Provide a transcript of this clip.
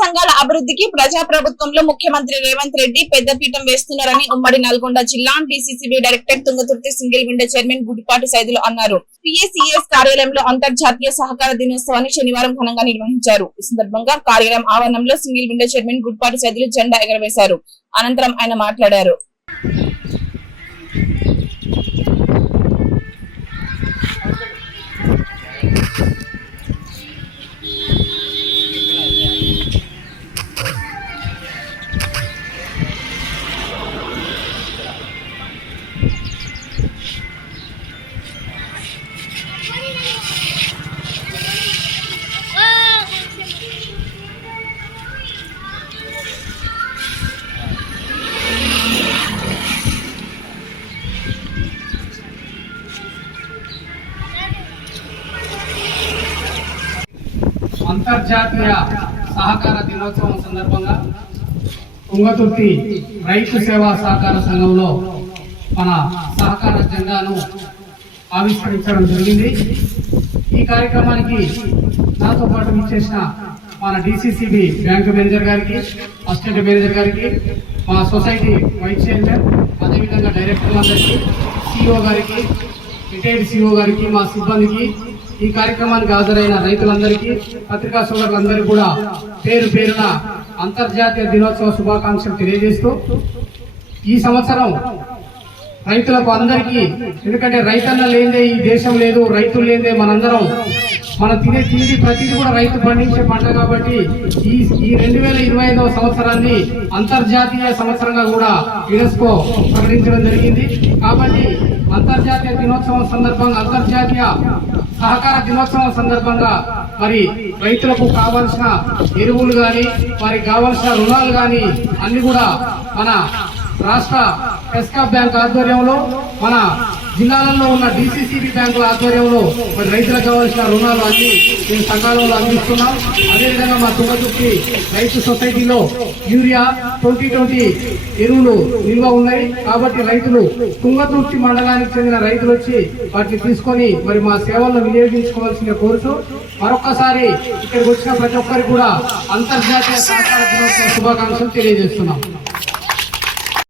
సంఘాల అభివృద్ధికి ప్రజా ప్రభుత్వంలో ముఖ్యమంత్రి రేవంత్ రెడ్డి పెద్దపీఠం వేస్తున్నారని ఉమ్మడి నల్గొండ జిల్లా DCCB director Thungathurthi single window chairman Gudipati Saidulu అన్నారు. పిఎసిఎస్ కార్యాలయంలో అంతర్జాతీయ సహకార దినోత్సవాన్ని శనివారం ఘనంగా నిర్వహించారు. ఈ సందర్భంగా కార్యాలయం ఆవరణంలో single window chairman Gudipati Saidulu జెండా ఎగరవేశారు. అనంతరం ఆయన మాట్లాడారు. అంతర్జాతీయ సహకార దినోత్సవం సందర్భంగా తుంగతుర్తి రైతు సేవా సహకార సంఘంలో మన సహకార జెండాను ఆవిష్కరించడం జరిగింది. ఈ కార్యక్రమానికి నాతో పాటు ఇచ్చేసిన మన డీసీసీబీ బ్యాంకు మేనేజర్ గారికి, అసిస్టెంట్ మేనేజర్ గారికి, మా సొసైటీ వైస్ చైర్మన్, అదేవిధంగా డైరెక్టర్లందరికీ, సిఇఓ గారికి, రిటైర్డ్ సిఇఓ గారికి, మా సిబ్బందికి, ఈ కార్యక్రమానికి హాజరైన రైతులందరికీ, పత్రికా సోదరులందరికీ కూడా పేరు పేరున అంతర్జాతీయ దినోత్సవ శుభాకాంక్షలు తెలియజేస్తూ, ఈ సంవత్సరం రైతులకు అందరికీ, ఎందుకంటే రైతన్న లేదే ఈ దేశం లేదు, రైతులు లేదే మనందరం, మనం తినే తిండి ప్రతిదీ కూడా రైతు పండించే పంట కాబట్టి ఈ 2025వ సంవత్సరాన్ని అంతర్జాతీయ సంవత్సరంగా కూడా యునెస్కో ప్రకటించడం జరిగింది. కాబట్టి అంతర్జాతీయ దినోత్సవం సందర్భంగా, అంతర్జాతీయ సహకార దినోత్సవం సందర్భంగా మరి రైతులకు కావాల్సిన ఎరువులు కానీ, వారికి కావాల్సిన రుణాలు కానీ అన్ని కూడా మన రాష్ట్ర పెస్కా బ్యాంక్ ఆధ్వర్యంలో, మన జిల్లాలలో ఉన్న డీసీసీబీ బ్యాంకుల ఆధ్వర్యంలో మరి రైతులకు కావాల్సిన రుణాలు అన్ని మేము సకాలంలో అందిస్తున్నాం. అదేవిధంగా మా తుంగతుర్తి రైతు సొసైటీలో యూరియా 2020 ఎరువులు నిల్వ ఉన్నాయి. కాబట్టి రైతులు, తుంగతుర్తి మండలానికి చెందిన రైతులు వచ్చి వాటిని తీసుకొని మరి మా సేవలను వినియోగించుకోవాల్సిన కోరుతూ మరొక్కసారి ఇక్కడికి వచ్చిన ప్రతి ఒక్కరికి కూడా అంతర్జాతీయ సహకార దినోత్సవ శుభాకాంక్షలు తెలియజేస్తున్నాం.